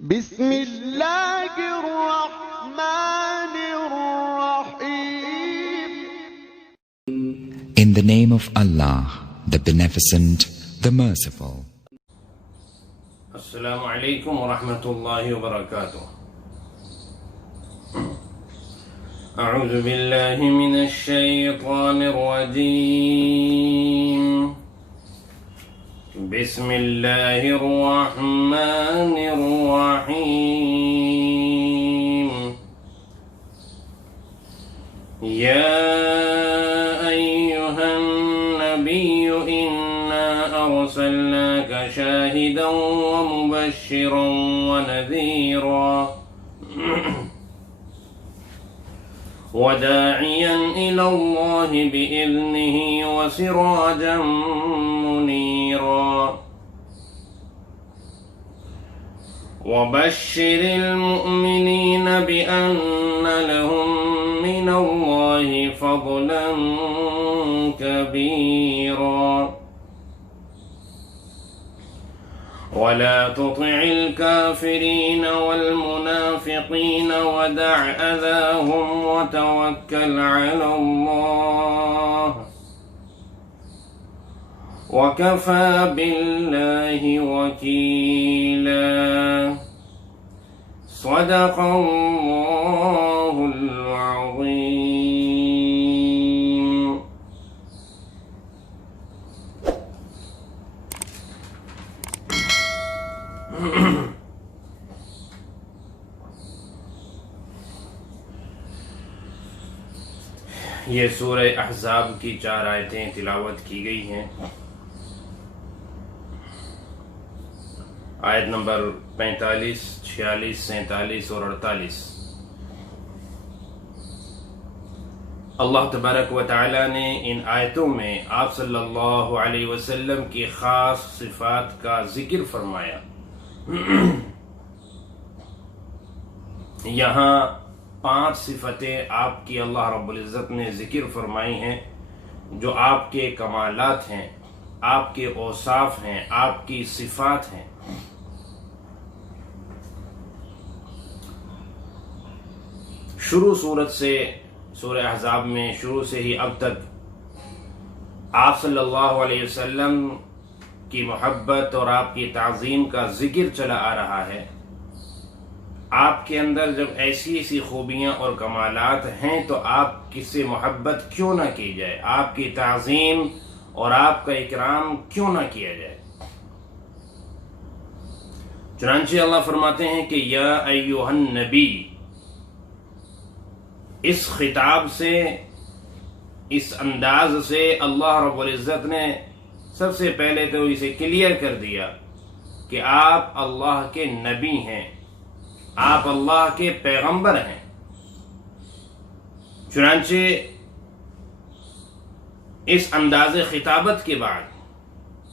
بسم اللہ الرحمن الرحیم. In the name of Allah, the Beneficent, the Merciful. السلام علیکم ورحمۃ اللہ وبرکاتہ. اعوذ باللہ من الشیطان الرجیم. بسم اللہ الرحمن الرحیم. یا ایہا النبی انا ارسلناک شاہدا ومبشرا ونذیرا وداعیا الی اللہ بإذنہ وسراجا منیرا وبشر المؤمنین بأن لهم من اللہ فضلا کبیرا ولا تطع الكافرين والمنافقين ودع أذاهم وتوكل على الله وكفى بالله وكيلا. صدق الله العظيم. یہ سورہ احزاب کی 4 آیتیں تلاوت کی گئی ہیں. آیت نمبر 45, 46, 47 اور 48. اللہ تبارک و تعالی نے ان آیتوں میں آپ صلی اللہ علیہ وسلم کی خاص صفات کا ذکر فرمایا. یہاں 5 صفتیں آپ کی اللہ رب العزت نے ذکر فرمائی ہیں جو آپ کے کمالات ہیں، آپ کے اوصاف ہیں، آپ کی صفات ہیں. شروع سورت سے، سورہ احزاب میں شروع سے ہی اب تک آپ صلی اللہ علیہ وسلم کی محبت اور آپ کی تعظیم کا ذکر چلا آ رہا ہے. آپ کے اندر جب ایسی ایسی خوبیاں اور کمالات ہیں تو آپ کس سے محبت کیوں نہ کی جائے، آپ کی تعظیم اور آپ کا اکرام کیوں نہ کیا جائے. چنانچہ اللہ فرماتے ہیں کہ یا ایھا النبی. اس خطاب سے، اس انداز سے اللہ رب العزت نے سب سے پہلے تو اسے کلیئر کر دیا کہ آپ اللہ کے نبی ہیں، آپ اللہ کے پیغمبر ہیں. چنانچہ اس انداز خطابت کے بعد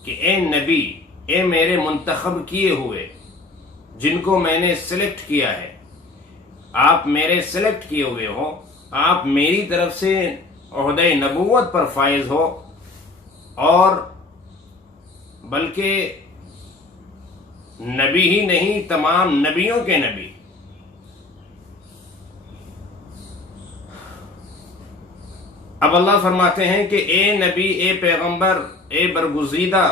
کہ اے نبی، اے میرے منتخب کیے ہوئے جن کو میں نے سلیکٹ کیا ہے، آپ میرے سلیکٹ کیے ہوئے ہو، آپ میری طرف سے عہدہ نبوت پر فائز ہو، اور بلکہ نبی ہی نہیں، تمام نبیوں کے نبی. اب اللہ فرماتے ہیں کہ اے نبی، اے پیغمبر، اے برگزیدہ،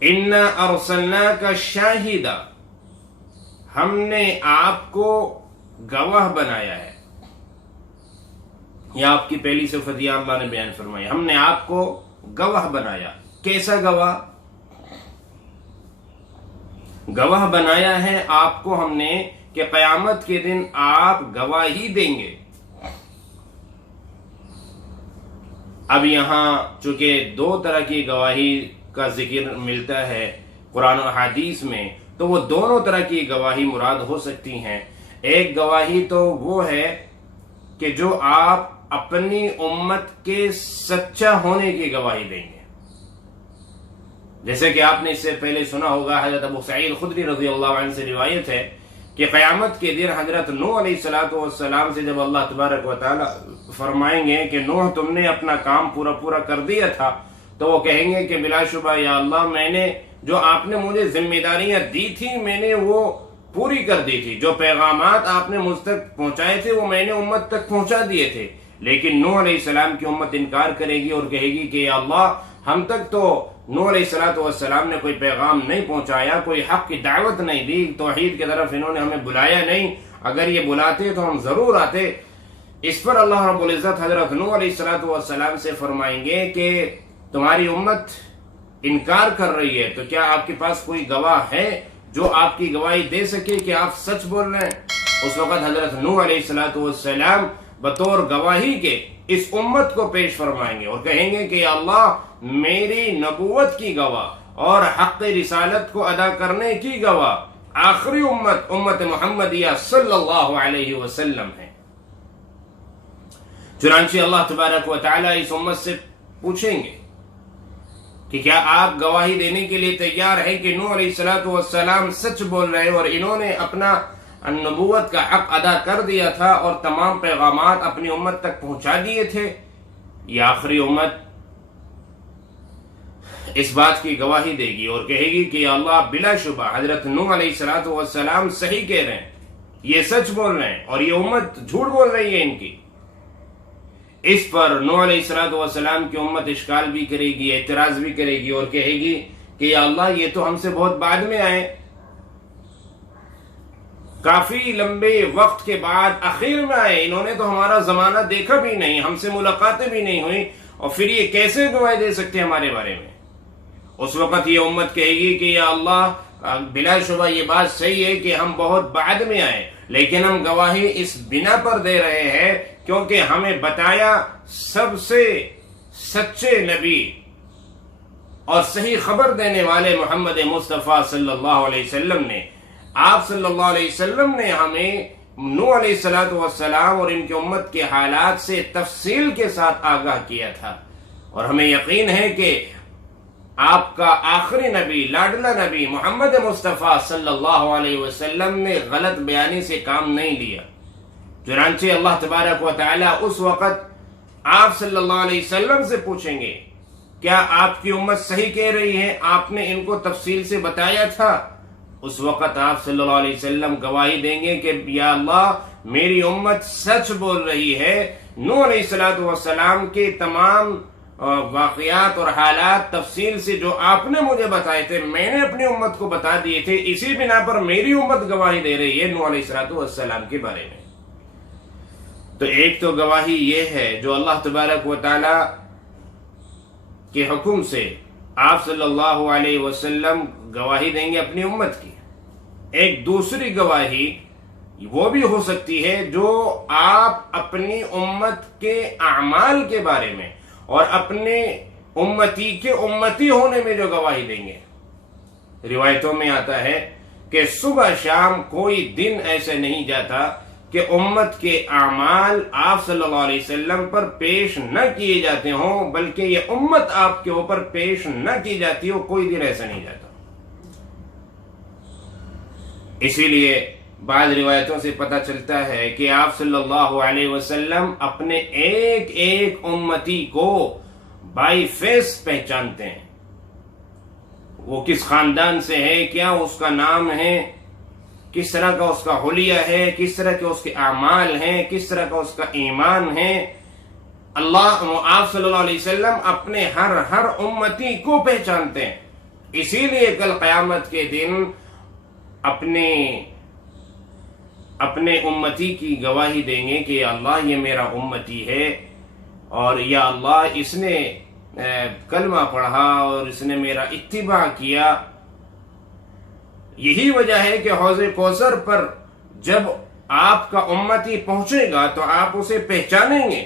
اِنَّا أَرْسَلْنَاكَ شَاہِدًا، ہم نے آپ کو گواہ بنایا ہے. یہ آپ کی پہلی صفت یہ اللہ نے بیان فرمائی، ہم نے آپ کو گواہ بنایا. کیسا گواہ؟ گواہ بنایا ہے آپ کو ہم نے کہ قیامت کے دن آپ گواہی دیں گے. اب یہاں چونکہ 2 طرح کی گواہی کا ذکر ملتا ہے قرآن و حدیث میں، تو وہ دونوں طرح کی گواہی مراد ہو سکتی ہیں. ایک گواہی تو وہ ہے کہ جو آپ اپنی امت کے سچا ہونے کی گواہی دیں گے. جیسے کہ آپ نے اس سے پہلے سنا ہوگا، حضرت ابو سعید خدری رضی اللہ عنہ سے روایت ہے کہ قیامت کے دن حضرت نوح علیہ السلام سے جب اللہ تبارک و تعالی فرمائیں گے کہ نوح تم نے اپنا کام پورا کر دیا تھا، تو وہ کہیں گے کہ بلا شبہ یا اللہ میں نے جو آپ نے مجھے ذمہ داریاں دی تھی میں نے وہ پوری کر دی تھی، جو پیغامات آپ نے مجھ تک پہنچائے تھے وہ میں نے امت تک پہنچا دیے تھے، لیکن نوح علیہ السلام کی امت انکار کرے گی اور کہے گی کہ یا اللہ ہم تک تو نوح علیہ السلام نے کوئی پیغام نہیں پہنچایا، کوئی حق کی دعوت نہیں دی، توحید کی طرف انہوں نے ہمیں بلایا نہیں، اگر یہ بلاتے تو ہم ضرور آتے۔ اس پر اللہ رب العزت حضرت نوح علیہ السلام سے فرمائیں گے کہ تمہاری امت انکار کر رہی ہے تو کیا آپ کے پاس کوئی گواہ ہے جو آپ کی گواہی دے سکے کہ آپ سچ بول رہے ہیں؟ اس وقت حضرت نوح علیہ السلام بطور گواہی کے اس امت کو پیش فرمائیں گے اور کہیں گے کہ یا اللہ میری نبوت کی گواہ اور حق رسالت کو ادا کرنے کی گواہ آخری امت محمدیہ صلی اللہ علیہ وسلم ہے۔ چنانچہ اللہ تبارک و تعالی اس امت سے پوچھیں گے کہ کیا آپ گواہی دینے کے لیے تیار ہیں کہ نوح علیہ السلام سچ بول رہے ہیں اور انہوں نے اپنا نبوت کا حق ادا کر دیا تھا اور تمام پیغامات اپنی امت تک پہنچا دیے تھے؟ یہ آخری امت اس بات کی گواہی دے گی اور کہے گی کہ یا اللہ بلا شبہ حضرت نوح علیہ السلام صحیح کہہ رہے ہیں، یہ سچ بول رہے ہیں اور یہ امت جھوٹ بول رہی ہے ان کی۔ اس پر نوح علیہ السلام کی امت اشکال بھی کرے گی، اعتراض بھی کرے گی اور کہے گی کہ یا اللہ یہ تو ہم سے بہت بعد میں آئے، کافی لمبے وقت کے بعد اخیر میں آئے، انہوں نے تو ہمارا زمانہ دیکھا بھی نہیں، ہم سے ملاقاتیں بھی نہیں ہوئی، اور پھر یہ کیسے گواہی دے سکتے ہمارے بارے میں؟ اس وقت یہ امت کہے گی کہ یا اللہ بلا شبہ یہ بات صحیح ہے کہ ہم بہت بعد میں آئے، لیکن ہم گواہی اس بنا پر دے رہے ہیں کیونکہ ہمیں بتایا سب سے سچے نبی اور صحیح خبر دینے والے محمد مصطفیٰ صلی اللہ علیہ وسلم نے، آپ صلی اللہ علیہ وسلم نے ہمیں نوح علیہ السلام اور ان کی امت کے حالات سے تفصیل کے ساتھ آگاہ کیا تھا، اور ہمیں یقین ہے کہ آپ کا آخری نبی لاڈلا نبی محمد مصطفیٰ صلی اللہ علیہ وسلم نے غلط بیانی سے کام نہیں لیا۔ چنانچہ اللہ تبارک و تعالی اس وقت آپ صلی اللہ علیہ وسلم سے پوچھیں گے کیا آپ کی امت صحیح کہہ رہی ہے، آپ نے ان کو تفصیل سے بتایا تھا؟ اس وقت آپ صلی اللہ علیہ وسلم گواہی دیں گے کہ یا اللہ میری امت سچ بول رہی ہے، نوح علیہ السلام کے تمام واقعات اور حالات تفصیل سے جو آپ نے مجھے بتائے تھے میں نے اپنی امت کو بتا دیے تھے، اسی بنا پر میری امت گواہی دے رہی ہے نوح علیہ السلام کے بارے میں۔ تو ایک تو گواہی یہ ہے جو اللہ تبارک و تعالی کے حکم سے آپ صلی اللہ علیہ وسلم گواہی دیں گے اپنی امت کی۔ ایک دوسری گواہی وہ بھی ہو سکتی ہے جو آپ اپنی امت کے اعمال کے بارے میں اور اپنے امتی کے امتی ہونے میں جو گواہی دیں گے۔ روایتوں میں آتا ہے کہ صبح شام کوئی دن ایسے نہیں جاتا کہ امت کے اعمال آپ صلی اللہ علیہ وسلم پر پیش نہ کیے جاتے ہوں، بلکہ یہ امت آپ کے اوپر پیش نہ کی جاتی ہو، کوئی دن ایسا نہیں جاتا۔ اسی لیے بعض روایتوں سے پتہ چلتا ہے کہ آپ صلی اللہ علیہ وسلم اپنے ایک ایک امتی کو بائی فیس پہچانتے ہیں، وہ کس خاندان سے ہے، کیا اس کا نام ہے، کس طرح کا اس کا حلیہ ہے، کس طرح کے اس کے اعمال ہیں، کس طرح کا اس کا ایمان ہے۔ آپ صلی اللہ علیہ وسلم اپنے ہر امتی کو پہچانتے ہیں، اسی لیے کل قیامت کے دن اپنے امتی کی گواہی دیں گے کہ یا اللہ یہ میرا امتی ہے، اور یا اللہ اس نے کلمہ پڑھا اور اس نے میرا اتباع کیا۔ یہی وجہ ہے کہ حوض کوثر پر جب آپ کا امتی پہنچے گا تو آپ اسے پہچانیں گے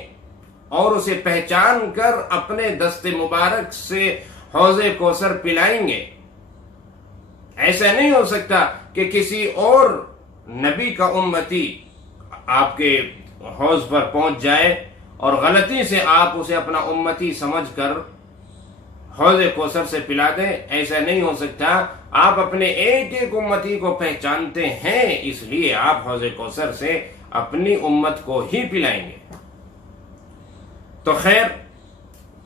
اور اسے پہچان کر اپنے دست مبارک سے حوض کوثر پلائیں گے۔ ایسا نہیں ہو سکتا کہ کسی اور نبی کا امتی آپ کے حوض پر پہنچ جائے اور غلطی سے آپ اسے اپنا امتی سمجھ کر حوض کوثر سے پلا دیں، ایسا نہیں ہو سکتا۔ آپ اپنے ایک ایک امتی کو پہچانتے ہیں، اس لیے آپ حوض کوثر سے اپنی امت کو ہی پلائیں گے۔ تو خیر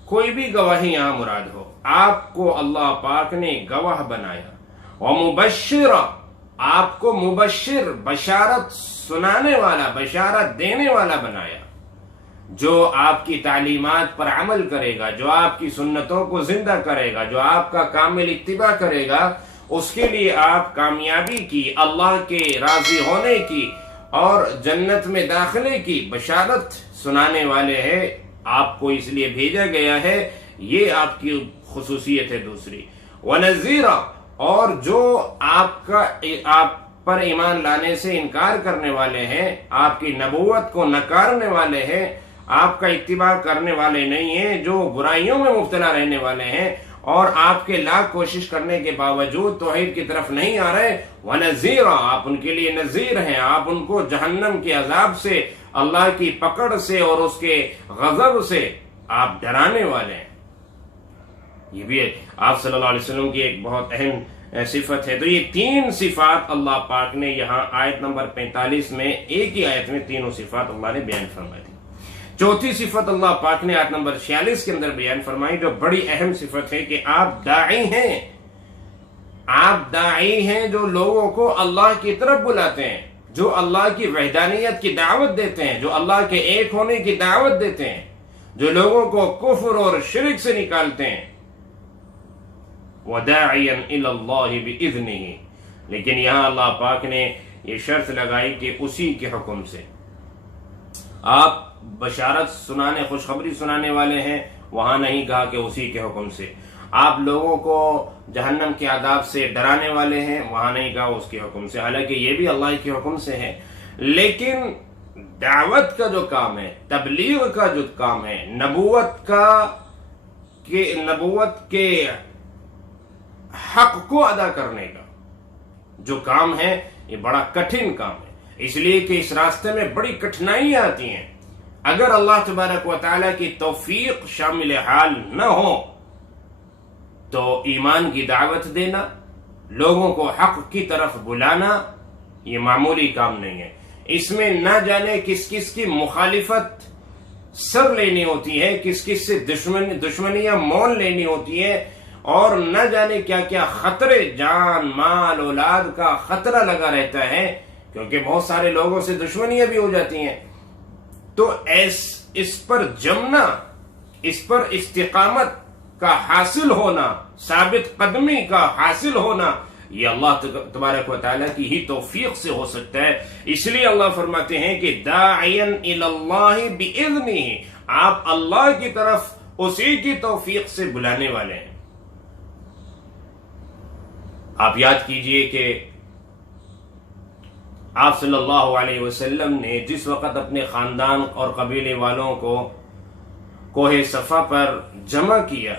کوئی بھی گواہی یہاں مراد ہو، آپ کو اللہ پاک نے گواہ بنایا، ومبشرا، آپ کو مبشر، بشارت سنانے والا، بشارت دینے والا بنایا، جو آپ کی تعلیمات پر عمل کرے گا، جو آپ کی سنتوں کو زندہ کرے گا، جو آپ کا کامل اتباع کرے گا، اس کے لیے آپ کامیابی کی، اللہ کے راضی ہونے کی اور جنت میں داخلے کی بشارت سنانے والے ہیں۔ آپ کو اس لیے بھیجا گیا ہے، یہ آپ کی خصوصیت ہے دوسری۔ وَنَذِيرًا، اور جو آپ پر ایمان لانے سے انکار کرنے والے ہیں، آپ کی نبوت کو نکارنے والے ہیں، آپ کا اتباع کرنے والے نہیں ہیں، جو برائیوں میں مبتلا رہنے والے ہیں اور آپ کے لاکھ کوشش کرنے کے باوجود توحید کی طرف نہیں آ رہے، وَنَذِيرًا، آپ ان کے لیے نذیر ہیں، آپ ان کو جہنم کے عذاب سے، اللہ کی پکڑ سے اور اس کے غضب سے آپ ڈرانے والے ہیں۔ یہ بھی آپ صلی اللہ علیہ وسلم کی ایک بہت اہم صفت ہے۔ تو یہ تین صفات اللہ پاک نے یہاں آیت نمبر 45 میں، ایک ہی آیت میں تینوں صفات اللہ نے بیان فرمائی تھی۔ چوتھی صفت اللہ پاک نے آیت نمبر 46 کے اندر بیان فرمائی، جو بڑی اہم صفت ہے کہ آپ داعی ہیں، آپ داعی ہیں جو لوگوں کو اللہ کی طرف بلاتے ہیں، جو اللہ کی وحدانیت کی دعوت دیتے ہیں، جو اللہ کے ایک ہونے کی دعوت دیتے ہیں، جو لوگوں کو کفر اور شرک سے نکالتے ہیں۔ وَدَاعِيًا إِلَى اللَّهِ بِإِذْنِهِ، لیکن یہاں اللہ پاک نے یہ شرط لگائی کہ اسی کے حکم سے۔ آپ بشارت سنانے، خوشخبری سنانے والے ہیں، وہاں نہیں کہا کہ اسی کے حکم سے۔ آپ لوگوں کو جہنم کے عذاب سے ڈرانے والے ہیں، وہاں نہیں کہا اس کے حکم سے، حالانکہ یہ بھی اللہ کے حکم سے ہے۔ لیکن دعوت کا جو کام ہے، تبلیغ کا جو کام ہے، نبوت کے حق کو ادا کرنے کا جو کام ہے، یہ بڑا کٹھن کام ہے، اس لیے کہ اس راستے میں بڑی کٹھنائیاں آتی ہیں۔ اگر اللہ تبارک و تعالیٰ کی توفیق شامل حال نہ ہو تو ایمان کی دعوت دینا، لوگوں کو حق کی طرف بلانا، یہ معمولی کام نہیں ہے۔ اس میں نہ جانے کس کس کی مخالفت سر لینی ہوتی ہے، کس کس سے دشمنیاں مول لینی ہوتی ہے، اور نہ جانے کیا کیا خطرے، جان مال اولاد کا خطرہ لگا رہتا ہے، کیونکہ بہت سارے لوگوں سے دشمنیاں بھی ہو جاتی ہیں۔ تو اس پر جمنا، اس پر استقامت کا حاصل ہونا، ثابت قدمی کا حاصل ہونا، یہ اللہ تبارک و تعالیٰ کی ہی توفیق سے ہو سکتا ہے۔ اس لیے اللہ فرماتے ہیں کہ داعیاً الی اللہ بِإِذْنِهِ، آپ اللہ کی طرف اسی کی توفیق سے بلانے والے ہیں۔ آپ یاد کیجئے کہ آپ صلی اللہ علیہ وسلم نے جس وقت اپنے خاندان اور قبیلے والوں کو کوہ صفا پر جمع کیا،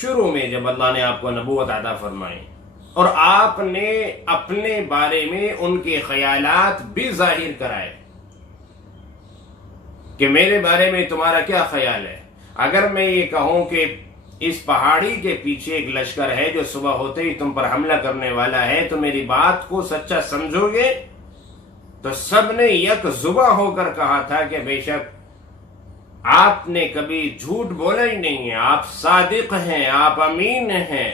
شروع میں جب اللہ نے آپ کو نبوت عطا فرمائی، اور آپ نے اپنے بارے میں ان کے خیالات بھی ظاہر کرائے کہ میرے بارے میں تمہارا کیا خیال ہے؟ اگر میں یہ کہوں کہ اس پہاڑی کے پیچھے ایک لشکر ہے جو صبح ہوتے ہی تم پر حملہ کرنے والا ہے، تو میری بات کو سچا سمجھو گے؟ تو سب نے یک زباں ہو کر کہا تھا کہ بے شک آپ نے کبھی جھوٹ بولا ہی نہیں ہے، آپ صادق ہیں، آپ امین ہیں،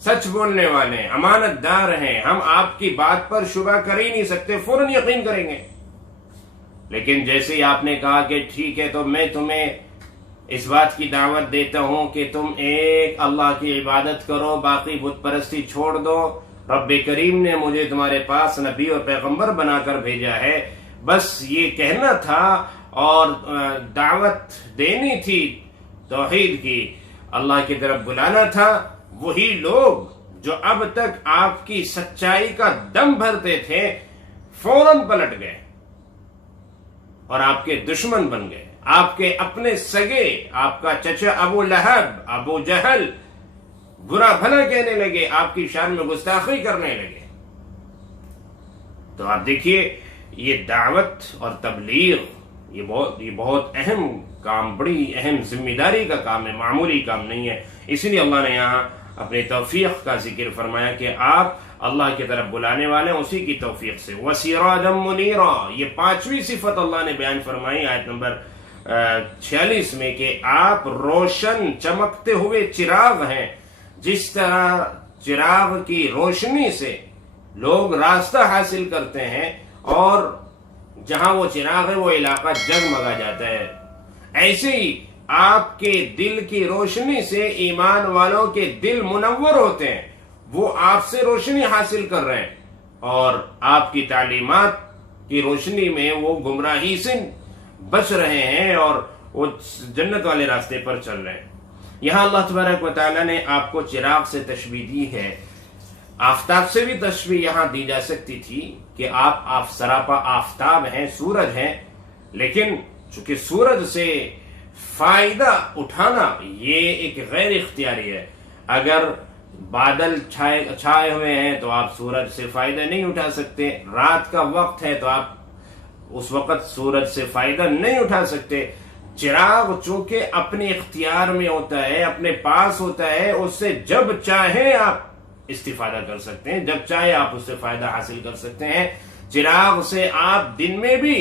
سچ بولنے والے ہیں، امانت دار ہیں، ہم آپ کی بات پر شبہ کر ہی نہیں سکتے، فوراً یقین کریں گے۔ لیکن جیسے ہی آپ نے کہا کہ ٹھیک ہے، تو میں تمہیں اس بات کی دعوت دیتا ہوں کہ تم ایک اللہ کی عبادت کرو، باقی بت پرستی چھوڑ دو، رب کریم نے مجھے تمہارے پاس نبی اور پیغمبر بنا کر بھیجا ہے، بس یہ کہنا تھا اور دعوت دینی تھی توحید کی، اللہ کی طرف بلانا تھا۔ وہی لوگ جو اب تک آپ کی سچائی کا دم بھرتے تھے، فوراً پلٹ گئے اور آپ کے دشمن بن گئے، آپ کے اپنے سگے، آپ کا چچا ابو لہب، ابو جہل برا بھلا کہنے لگے، آپ کی شان میں گستاخی کرنے لگے۔ تو آپ دیکھیے، یہ دعوت اور تبلیغ یہ بہت اہم کام، بڑی اہم ذمہ داری کا کام ہے، معمولی کام نہیں ہے۔ اسی لیے اللہ نے یہاں اپنی توفیق کا ذکر فرمایا کہ آپ اللہ کی طرف بلانے والے ہیں اسی کی توفیق سے۔ وَسِرَاجًا مُنِيرًا، یہ پانچویں صفت اللہ نے بیان فرمائی آیت نمبر 46 میں کہ آپ روشن چمکتے ہوئے چراغ ہیں، جس طرح چراغ کی روشنی سے لوگ راستہ حاصل کرتے ہیں اور جہاں وہ چراغ ہے وہ علاقہ جگمگا جاتا ہے، ایسے ہی آپ کے دل کی روشنی سے ایمان والوں کے دل منور ہوتے ہیں، وہ آپ سے روشنی حاصل کر رہے ہیں اور آپ کی تعلیمات کی روشنی میں وہ گمراہی سے بچ رہے ہیں اور وہ جنت والے راستے پر چل رہے ہیں۔ یہاں اللہ تبارک و تعالیٰ نے آپ کو چراغ سے تشبیہ دی ہے، آفتاب سے بھی تشبیہ یہاں دی جا سکتی تھی کہ آپ سراپا آفتاب ہیں، سورج ہیں، لیکن چونکہ سورج سے فائدہ اٹھانا یہ ایک غیر اختیاری ہے۔ اگر بادل چھائے ہوئے ہیں تو آپ سورج سے فائدہ نہیں اٹھا سکتے، رات کا وقت ہے تو آپ اس وقت سورج سے فائدہ نہیں اٹھا سکتے۔ چراغ چونکہ اپنے اختیار میں ہوتا ہے، اپنے پاس ہوتا ہے، اس سے جب چاہیں آپ استفادہ کر سکتے ہیں، جب چاہے آپ اس سے فائدہ حاصل کر سکتے ہیں۔ چراغ سے آپ دن میں بھی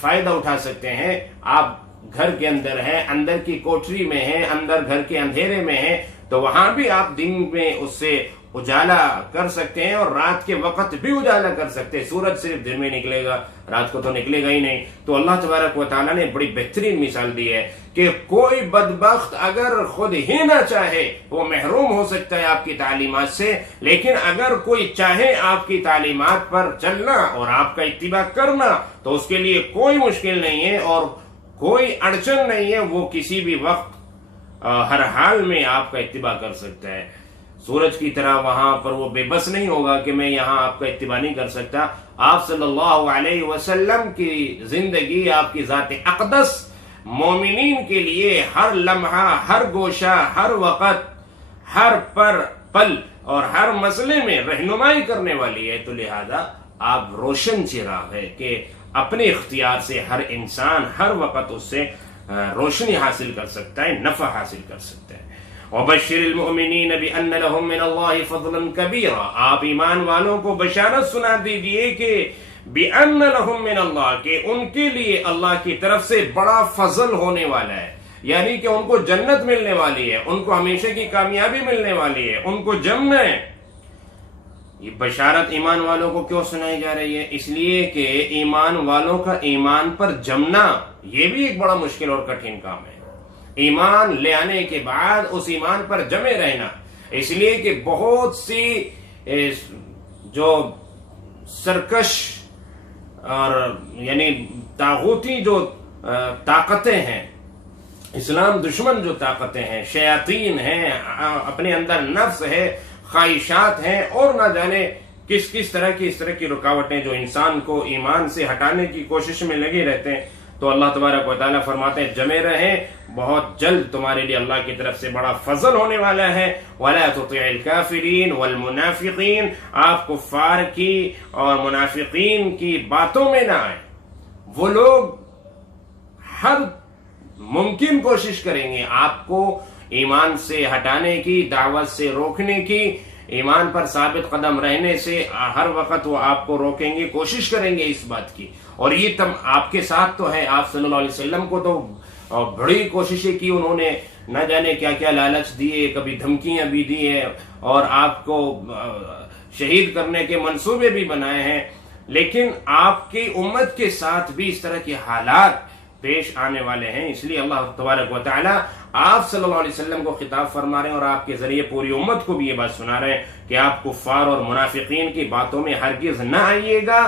فائدہ اٹھا سکتے ہیں، آپ گھر کے اندر ہیں، اندر کی کوٹری میں ہیں، اندر گھر کے اندھیرے میں ہیں تو وہاں بھی آپ دن میں اس سے اجالا کر سکتے ہیں اور رات کے وقت بھی اجالا کر سکتے ہیں۔ سورج صرف دن میں نکلے گا، رات کو تو نکلے گا ہی نہیں۔ تو اللہ تبارک و تعالیٰ نے بڑی بہترین مثال دی ہے کہ کوئی بدبخت اگر خود ہی نہ چاہے وہ محروم ہو سکتا ہے آپ کی تعلیمات سے، لیکن اگر کوئی چاہے آپ کی تعلیمات پر چلنا اور آپ کا اتباع کرنا تو اس کے لیے کوئی مشکل نہیں ہے اور کوئی اڑچن نہیں ہے، وہ کسی بھی وقت ہر حال میں آپ کا اتباع کر سکتا ہے۔ سورج کی طرح وہاں پر وہ بے بس نہیں ہوگا کہ میں یہاں آپ کا اتباع نہیں کر سکتا۔ آپ صلی اللہ علیہ وسلم کی زندگی، آپ کی ذات اقدس مومنین کے لیے ہر لمحہ، ہر گوشہ، ہر وقت، ہر پل اور ہر مسئلے میں رہنمائی کرنے والی ہے، تو لہذا آپ روشن چراغ ہے کہ اپنے اختیار سے ہر انسان ہر وقت اس سے روشنی حاصل کر سکتا ہے، نفع حاصل کر سکتا ہے۔ وَبَشِّرِ الْمُؤْمِنِينَ بِأَنَّ لَهُم مِّنَ اللَّهِ فَضْلًا كَبِيرًا، آپ ایمان والوں کو بشارت سنا دیجئے کہ بِأَنَّ لَهُم مِّنَ اللَّهِ، کہ ان کے لیے اللہ کی طرف سے بڑا فضل ہونے والا ہے، یعنی کہ ان کو جنت ملنے والی ہے، ان کو ہمیشہ کی کامیابی ملنے والی ہے، ان کو جمنا ہے۔ یہ بشارت ایمان والوں کو کیوں سنائی جا رہی ہے؟ اس لیے کہ ایمان والوں کا ایمان پر جمنا یہ بھی ایک بڑا مشکل اور کٹھن کام ہے۔ ایمان لے آنے کے بعد اس ایمان پر جمے رہنا، اس لیے کہ بہت سی جو سرکش اور یعنی طاغوتی جو طاقتیں ہیں، اسلام دشمن جو طاقتیں ہیں، شیاطین ہیں، اپنے اندر نفس ہے، خواہشات ہیں اور نہ جانے کس طرح کی رکاوٹیں جو انسان کو ایمان سے ہٹانے کی کوشش میں لگے رہتے ہیں۔ تو اللہ تبارک و تعالیٰ فرماتے ہیں جمے رہیں، بہت جلد تمہارے لیے اللہ کی طرف سے بڑا فضل ہونے والا ہے۔ وَلَا تُطِعِ الْكَافِرِينَ وَالْمُنَافِقِينَ، آپ کفار کی اور منافقین کی باتوں میں نہ آئیں۔ وہ لوگ ہر ممکن کوشش کریں گے آپ کو ایمان سے ہٹانے کی، دعوت سے روکنے کی، ایمان پر ثابت قدم رہنے سے ہر وقت وہ آپ کو روکیں گے، کوشش کریں گے اس بات کی۔ اور یہ آپ کے ساتھ تو ہے، آپ صلی اللہ علیہ وسلم کو تو بڑی کوششیں کی، انہوں نے نہ جانے کیا کیا لالچ دیے، کبھی دھمکیاں بھی دی ہیں اور آپ کو شہید کرنے کے منصوبے بھی بنائے ہیں، لیکن آپ کی امت کے ساتھ بھی اس طرح کے حالات پیش آنے والے ہیں۔ اس لیے اللہ تبارک و تعالیٰ آپ صلی اللہ علیہ وسلم کو خطاب فرما رہے ہیں اور آپ کے ذریعے پوری امت کو بھی یہ بات سنا رہے ہیں کہ آپ کفار اور منافقین کی باتوں میں ہرگز نہ آئیے گا،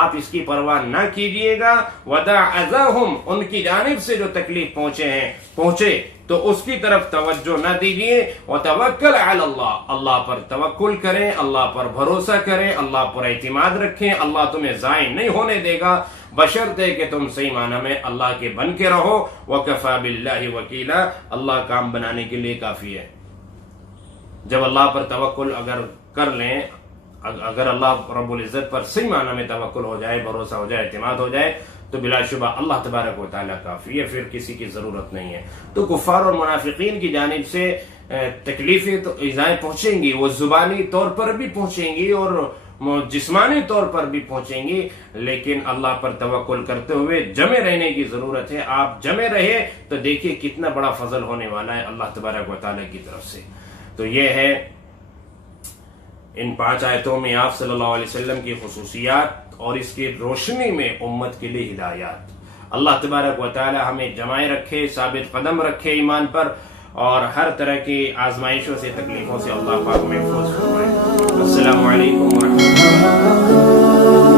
آپ اس کی پرواہ نہ کیجیے گا۔ وَدَعْ أَذَاهُمْ، ان کی جانب سے جو تکلیف پہنچے تو اس کی طرف توجہ نہ دیجیے۔ وَتَوَكَّلْ عَلَى اللَّهِ، اللہ پر توکل کریں، اللہ پر بھروسہ کریں، اللہ پر اعتماد رکھیں، اللہ تمہیں ضائع نہیں ہونے دے گا، بشرطے کہ تم صحیح معنی میں اللہ کے بن کے رہو۔ وَكَفَى بِاللَّهِ وَكِيلًا، اللہ کام بنانے کے لیے کافی ہے۔ جب اللہ پر توکل اگر کر لیں، اگر اللہ رب العزت پر صحیح معنی میں توکل ہو جائے، بھروسہ ہو جائے، اعتماد ہو جائے تو بلا شبہ اللہ تبارک و تعالیٰ کافی ہے، پھر کسی کی ضرورت نہیں ہے۔ تو کفار اور منافقین کی جانب سے تکلیفیں تو ایذائیں پہنچیں گی، وہ زبانی طور پر بھی پہنچیں گی اور جسمانی طور پر بھی پہنچیں گی، لیکن اللہ پر توکل کرتے ہوئے جمے رہنے کی ضرورت ہے. آپ جمے رہے تو دیکھیے کتنا بڑا فضل ہونے والا ہے اللہ تبارک و تعالیٰ کی طرف سے. تو یہ ہے ان 5 آیتوں میں آپ صلی اللہ علیہ وسلم کی خصوصیات اور اس کی روشنی میں امت کے لیے ہدایات. اللہ تبارک و تعالی ہمیں جمائے رکھے، ثابت قدم رکھے ایمان پر، اور ہر طرح کی آزمائشوں سے، تکلیفوں سے اللہ پاک محفوظ فرمائے. السلام علیکم ورحمۃ اللہ.